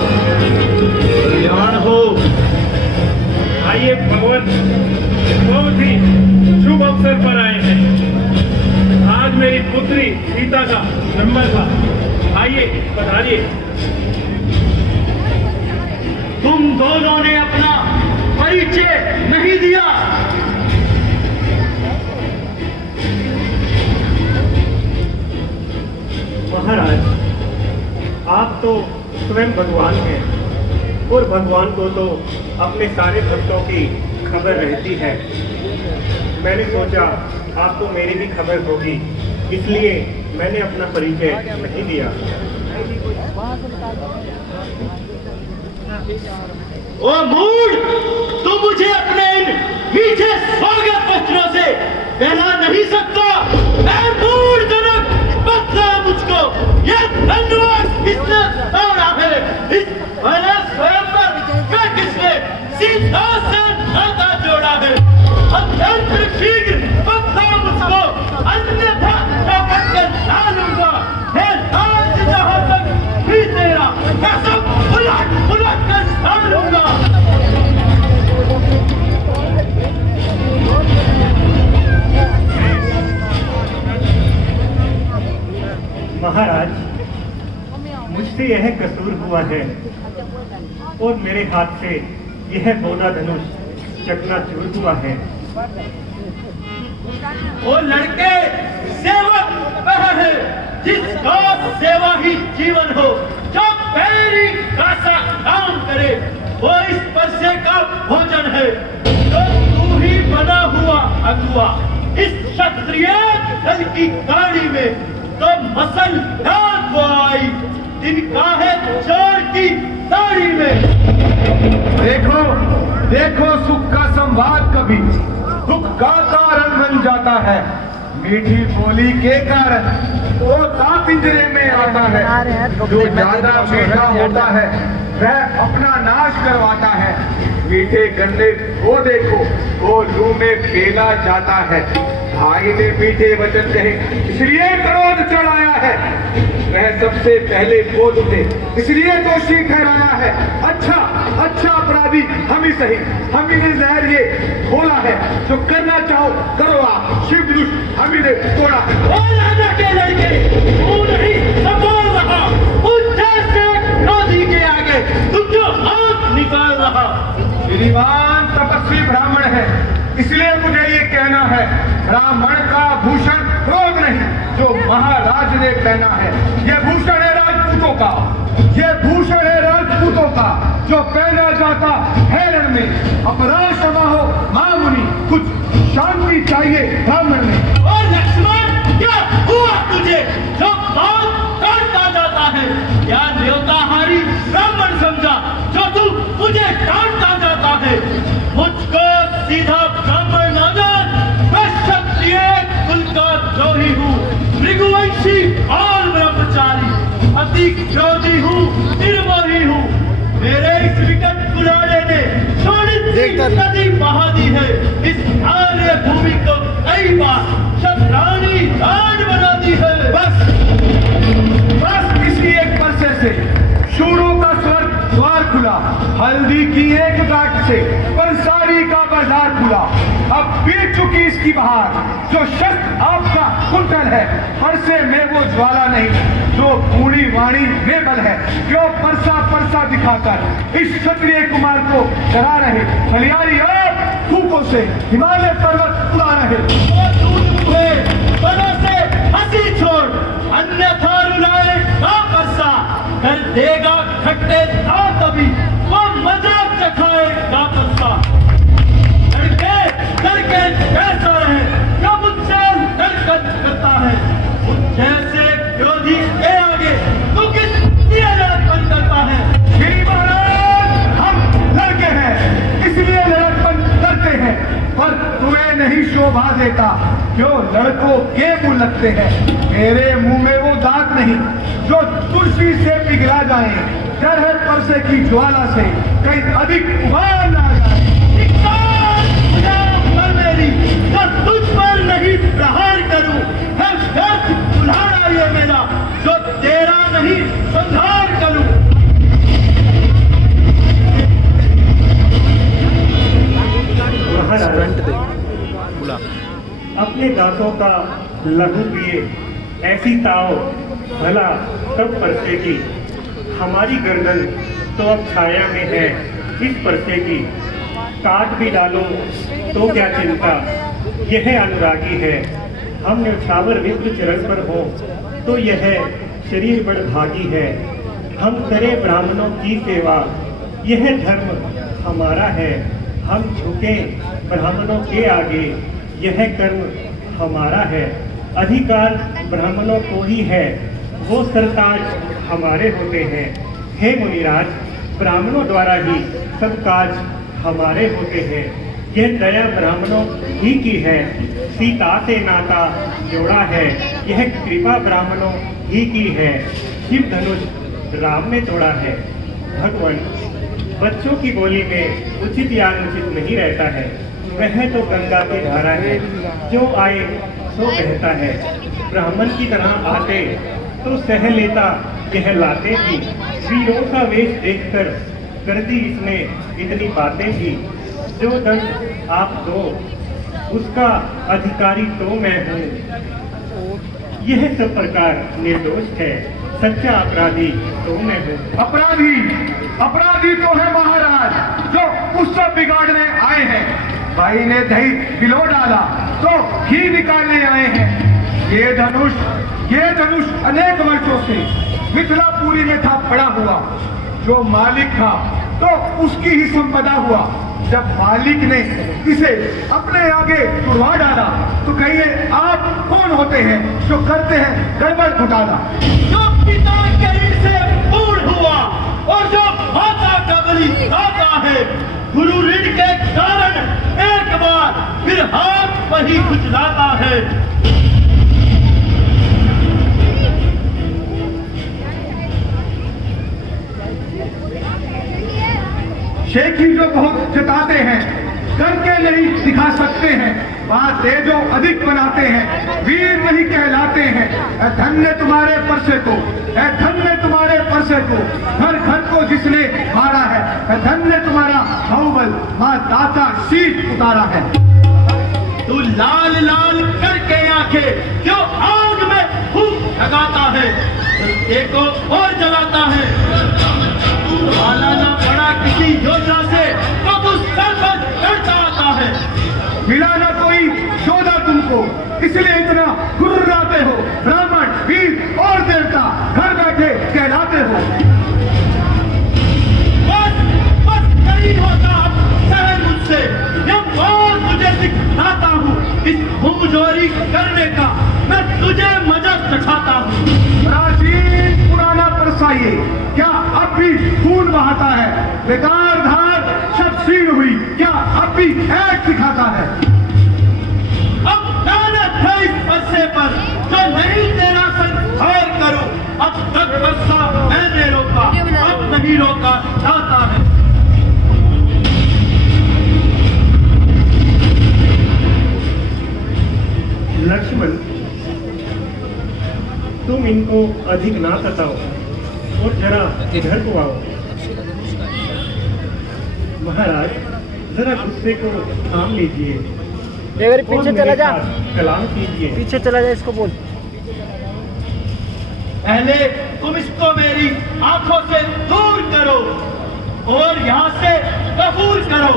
कल्याण हो। आइए भगवान, बहुत ही शुभ अवसर पर आए हैं। आज मेरी पुत्री सीता का जन्म था। आइए पधारिए। तुम दोनों ने अपना परिचय नहीं दिया। महाराज, आप तो स्वयं भगवान हैं और भगवान को तो अपने सारे भक्तों की खबर रहती है। मैंने सोचा आपको मेरी भी खबर होगी, इसलिए मैंने अपना परिचय नहीं दिया। ओ मूड, तू मुझे अपने इन मीठे स्वागत वस्त्रों से पहना नहीं सकता। मैं मूड जनक बदला मुझको यह धन्यवाद किसने तोड़ा है। इस पहले स्वयंवर का किसने सीता से नाता जोड़ा है। अत्यंत शीघ्र बदला मुझको, अन्यथा मैं ना लूंगा। है आज जहां तक भी तेरा मैं सब उलट उलट कर डालूंगा। महाराज, मुझसे यह कसूर हुआ है और मेरे हाथ से यह बोधा धनुष चकनाचूर हुआ है। वो लड़के सेवक वह है जिसका सेवा ही जीवन हो, जो पैरी का सा काम करे वो इस परसे का भोजन है। तो तू ही बना हुआ अगुआ इस क्षत्रिय दल की गाड़ी में, तो मसल डाल वो आई जिनका है चोर की साड़ी में। देखो देखो, सुख का संवाद कभी दुख का कारण बन जाता है। मीठी बोली के कारण तोता पिंजरे में आता है। जो ज्यादा मीठा होता है वह अपना नाश करवाता है। मीठे गन्ने को देखो, वो लू में पेला जाता है। भाई ने मीठे वचन कहे इसलिए क्रोध चढ़ाया है। वह सबसे पहले बोल उठे इसलिए दोषी ठहराया है। अच्छा अच्छा अपराधी हम ही सही, हम ही ने जहर ये खोला है। जो करना चाहो करो आप, शिव दुष्ट हम ही ने तोड़ा है। ओ राजा के लड़के, तू नहीं संभाल रहा उस जैसे क्रोधी के आगे तुम जो हाथ निकाल रहा। श्रीमान तपस्वी ब्राह्मण है, इसलिए मुझे ये कहना है, ब्राह्मण का भूषण क्रोध नहीं जो महाराज ने पहना है। ये भूषण है राजपूतों का, ये भूषण है राजपूतों का जो पहना जाता है रण में। अपराध क्षमा हो महामुनि, कुछ शांति चाहिए ब्राह्मण में। और लक्ष्मण, क्या हुआ तुझे जो बात काटता जाता है? क्या न्योताहारी ब्राह्मण समझा जो तू मुझे काटता जाता है? मुझको सीधा ब्राह्मण ना जान, मैं क्षत्रिय कुल का द्रोही हूँ, भृगुवंशी और ब्रह्मचारी, अति क्रोधी हूँ, निर्मोही हूँ। मेरे इस विकट पुराने ने शोणित नदी बहा दी है। इस आर्य भूमि को कई बार शत्राणी राज बना दी है। बस किसी एक परसे से शूरों का स्वर्ग द्वार खुला, हल्दी की एक गांठ से पंसारी का बाजार खुला। अब बीत चुकी इसकी बहार, जो शस्त्र आपका कुंठल है, परसे में वो ज्वाला नहीं जो पूरी वाणी में बल है। क्यों परसा परसा दिखाकर इस क्षत्रिय कुमार को डरा रहे? हलियारी और फूकों से हिमालय पर्वत उड़ा रहे। बलों से हंसी छोड़, अन्यथा रुलाए का परसा कर देगा खट्टे दांत, अभी वो मजाक चखाए का परसा। लड़के लड़के कैसा रहे जो मुझसे हरकत करता है? जैसे क्रोधी के आगे तू किस लिए लड़कपन करता है? श्री महाराज, हम लड़के हैं इसलिए लड़कपन करते हैं, पर तुम्हें नहीं शोभा देता। क्यों लड़कों के मुंह लगते हैं? मेरे मुंह में वो दांत नहीं जो तुलसी से पिघला जाए। डर है परसे की ज्वाला से कहीं अधिक उबाल ना जाए। मेरी जो तुझ पर नहीं प्रहार करूं, है व्यर्थ कुल्हाड़ा ये मेरा जो तेरा नहीं संहार करूं। दासों का लहू पिए, ऐसी ताव भला तब परसे की। हमारी गर्दन तो अब छाया में है इस परसे की, काट भी डालो तो क्या चिंता, यह अनुरागी है। हम न्यौछावर विप्र चरण पर हो तो यह शरीर बड़ भागी है। हम करें ब्राह्मणों की सेवा, यह धर्म हमारा है। हम झुके ब्राह्मणों के आगे, यह कर्म हमारा है। अधिकार ब्राह्मणों को ही है, वो सरताज हमारे होते हैं। हे मुनिराज, ब्राह्मणों द्वारा ही सब काज हमारे होते हैं। यह दया ब्राह्मणों ही की है, सीता से नाता जोड़ा है। यह कृपा ब्राह्मणों ही की है, शिव धनुष राम ने तोड़ा है। भगवान, बच्चों की बोली में उचित या अनुचित नहीं रहता है। वह तो गंगा की धारा है, जो आए सो बहता है। ब्राह्मण की तरह आते तो सह लेता यह लाते थी। वीरों का वेश देखकर कर दी इसने इतनी बातें थी। जो दंड आप दो उसका अधिकारी तो मैं हूँ। यह सब प्रकार निर्दोष है, सच्चा अपराधी तो मैं हूँ। अपराधी तो है महाराज, जो उत्सव बिगाड़ने आए हैं। भाई ने दही पिलो डाला तो घी निकालने आए हैं। ये धनुष अनेक वर्षों से मिथिलापुरी में था पड़ा हुआ। जो मालिक था तो उसकी ही संपदा हुआ। जब मालिक ने इसे अपने आगे तुड़वा डाला तो कहिए आप कौन होते हैं जो करते हैं गड़बड़ घोटाला। जो पिता के ऋण से पूर्ण हुआ और जो माता का बलि खाता है, गुरु ऋण के कारण एक बार फिर हाथ वही खुजलाता है। शेखी जो बहुत जताते हैं, करके नहीं दिखा सकते हैं। बात दे जो अधिक बनाते हैं, वीर नहीं कहलाते हैं। धन्य तुम्हारे परसे को, धन्य तुम्हारे परसे को, घर घर को जिसने मारा है। धन्य तुम्हारा बाहुबल, मां दाता शीश उतारा है। तू लाल लाल करके आंखें जो आग में फूंक लगाता है, एको और जलाता है। वाला ना पड़ा किसी योजना से तो तू सर पर चढ़ता आता है। मिला ना कोई योद्धा तुमको, इसलिए इतना गुर्राते हो। ब्राह्मण, वीर और देवता घर बैठे कहलाते हो। बस नहीं होता अब सहन मुझसे। जब और तुझे दिखाता हूँ इस मुंहजोरी करने का, मैं तुझे मजा चखाता हूँ। प्राचीन पुराना परसा ये क्या अब भी खून बहाता है। बेकार धार शब्दशील हुई क्या अब भी ऐठ दिखाता है। अब लानत है इस परसे पर जो नहीं तेरा संहार करूं। अब तक परसा मैंने रोका, अब नहीं रोका जाता है। लक्ष्मण, तुम इनको अधिक ना सताओ और जरा इधर को आओ। महाराज, जरा गुस्से को थाम लीजिए। अगर पीछे चला जा, कलाम कीजिए। पीछे चला जा, इसको बोल। पहले तुम इसको मेरी आंखों से दूर करो और यहाँ से कबूल करो।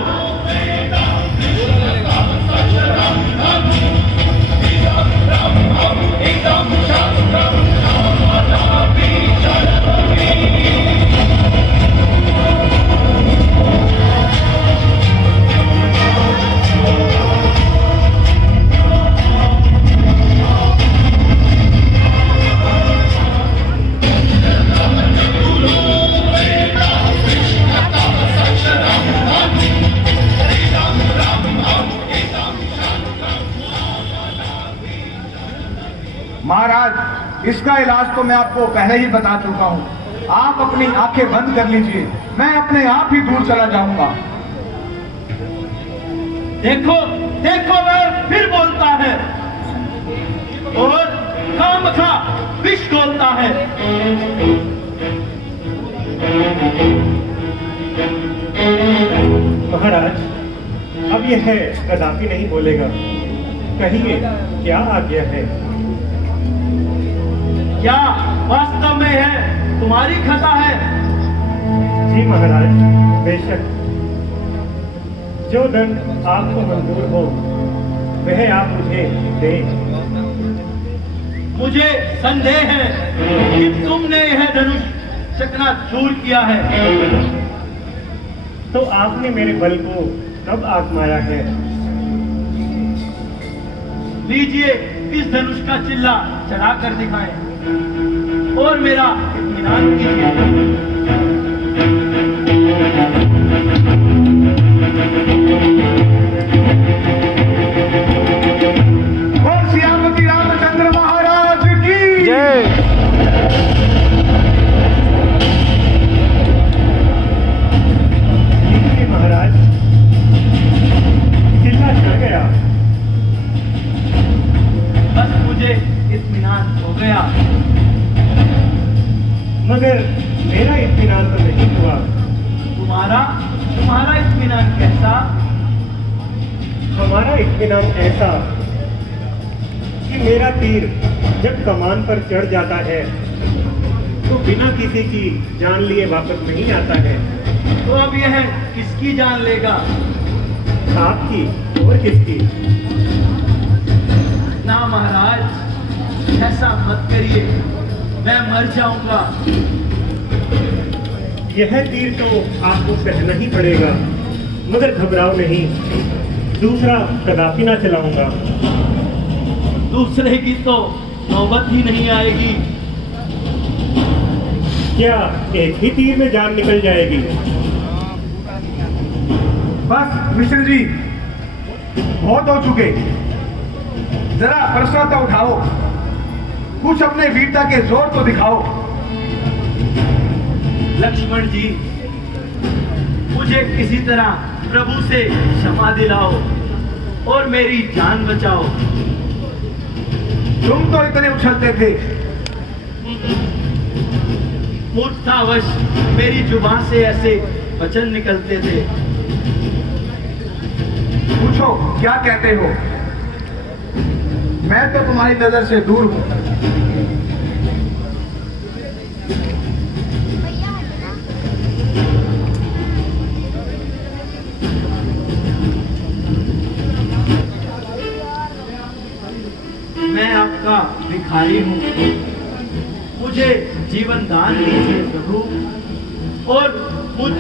महाराज, इसका इलाज तो मैं आपको पहले ही बता चुका हूँ। आप अपनी आंखें बंद कर लीजिए, मैं अपने आप ही दूर चला जाऊंगा। देखो देखो वह फिर बोलता है और खामखा विष खोलता है। महाराज, अब यह कदापि नहीं बोलेगा। कहिए क्या आज्ञा है? क्या वास्तव में है तुम्हारी खता है? जी महाराज, बेशक। जो दंड आपको मंजूर हो वह आप मुझे दें। मुझे संदेह है कि तुमने यह धनुष चकनाचूर किया है। तो आपने मेरे बल को कब आजमाया है? लीजिए इस धनुष का चिल्ला चढ़ा कर दिखाएं और मेरा इत्मीनान कीजिए। और सियापति रामचंद्र महाराज की जय। लीजिए महाराज, चिल्ला चढ़ गया। बस मुझे इत्मीनान हो गया। मगर मेरा इत्मीनान तो नहीं हुआ। तुम्हारा इत्मीनान कैसा? हमारा इत्मीनान ऐसा कि मेरा तीर जब कमान पर चढ़ जाता है तो बिना किसी की जान लिए वापस नहीं आता है। तो अब यह किसकी जान लेगा? आपकी और किसकी? ना महाराज, ऐसा मत करिए, मैं मर जाऊंगा। यह तीर तो आपको सहना ही पड़ेगा, मगर घबराओ नहीं, दूसरा कदापि ना चलाऊंगा। दूसरे की तो नौबत ही नहीं आएगी। क्या एक ही तीर में जान निकल जाएगी? बस मिश्र जी, बहुत हो चुके। जरा परसा तो उठाओ, कुछ अपने वीरता के जोर तो दिखाओ। लक्ष्मण जी, मुझे किसी तरह प्रभु से क्षमा दिलाओ और मेरी जान बचाओ। तुम तो इतने उछलते थे। मूर्खतावश मेरी जुबान से ऐसे वचन निकलते थे। पूछो क्या कहते हो? मैं तो तुम्हारी नजर से दूर हूं। मैं आपका भिखारी हूँ, मुझे जीवन दान कीजिए प्रभु और मुझ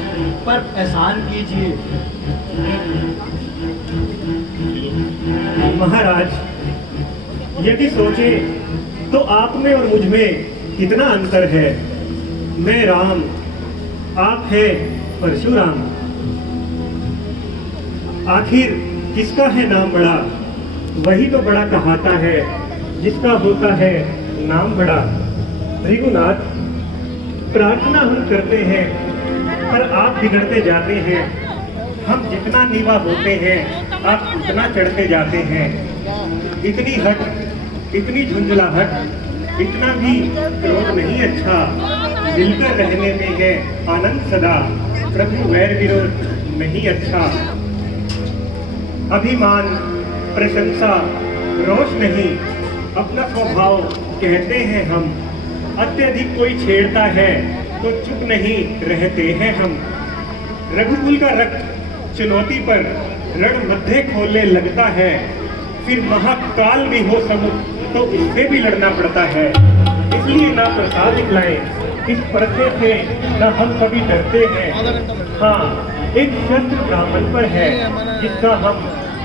पर एहसान कीजिए। महाराज, यदि सोचे तो आप में और मुझ में कितना अंतर है। मैं राम, आप है परशुराम। आखिर किसका है नाम बड़ा? वही तो बड़ा कहाता है जिसका होता है नाम बड़ा। भृगुनाथ, प्रार्थना हम करते हैं पर आप बिगड़ते जाते हैं। हम जितना नीवा होते हैं आप उतना चढ़ते जाते हैं। इतनी हट, इतनी झुंझलाहट, इतना भी क्रोध नहीं अच्छा। मिलकर रहने में है आनंद सदा, प्रभु वैर विरोध नहीं अच्छा। अभिमान, प्रशंसा, रोष नहीं, अपना स्वभाव कहते हैं हम। अत्यधिक कोई छेड़ता है तो चुप नहीं रहते हैं हम। रघुकुल का रक्त चुनौती पर रण मध्य खोलने लगता है। फिर महाकाल भी हो समुख तो उससे भी लड़ना पड़ता है। इसलिए ना प्रसाद दिखलाएं, इस पर्दे से न हम कभी डरते हैं। हाँ, एक शस्त्र ब्राह्मण पर है जिसका हम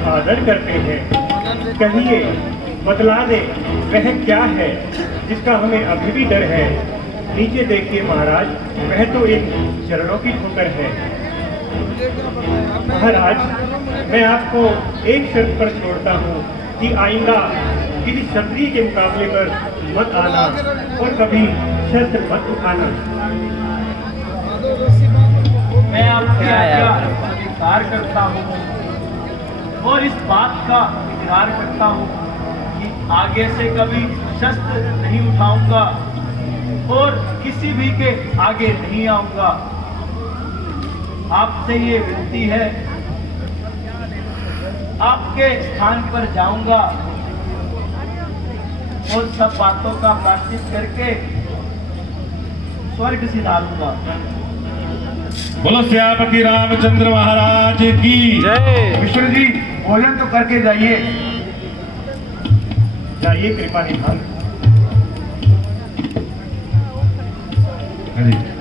आदर करते हैं। कहिए, बतला दे वह क्या है जिसका हमें अभी भी डर है। नीचे देखिए महाराज, वह तो एक चरणों की ठोकर है। महाराज, मैं आपको एक शर्त पर छोड़ता हूँ कि आइंदा किसी क्षत्रिय के मुकाबले पर मत आना और कभी शस्त्र मत उठाना। मैं आपकी आज्ञा स्वीकार करता हूँ और इस बात का इकरार करता हूँ कि आगे से कभी शस्त्र नहीं उठाऊंगा और किसी भी के आगे नहीं आऊंगा। आपसे ये विनती है आपके स्थान पर जाऊंगा और सब बातों का प्रायश्चित करके स्वर्ग सिधारूंगा। बोलो श्यामपति रामचंद्र महाराज की जय। मिश्र जी भोजन तो करके जाइए। जाइए कृपा निधान। हाँ जी।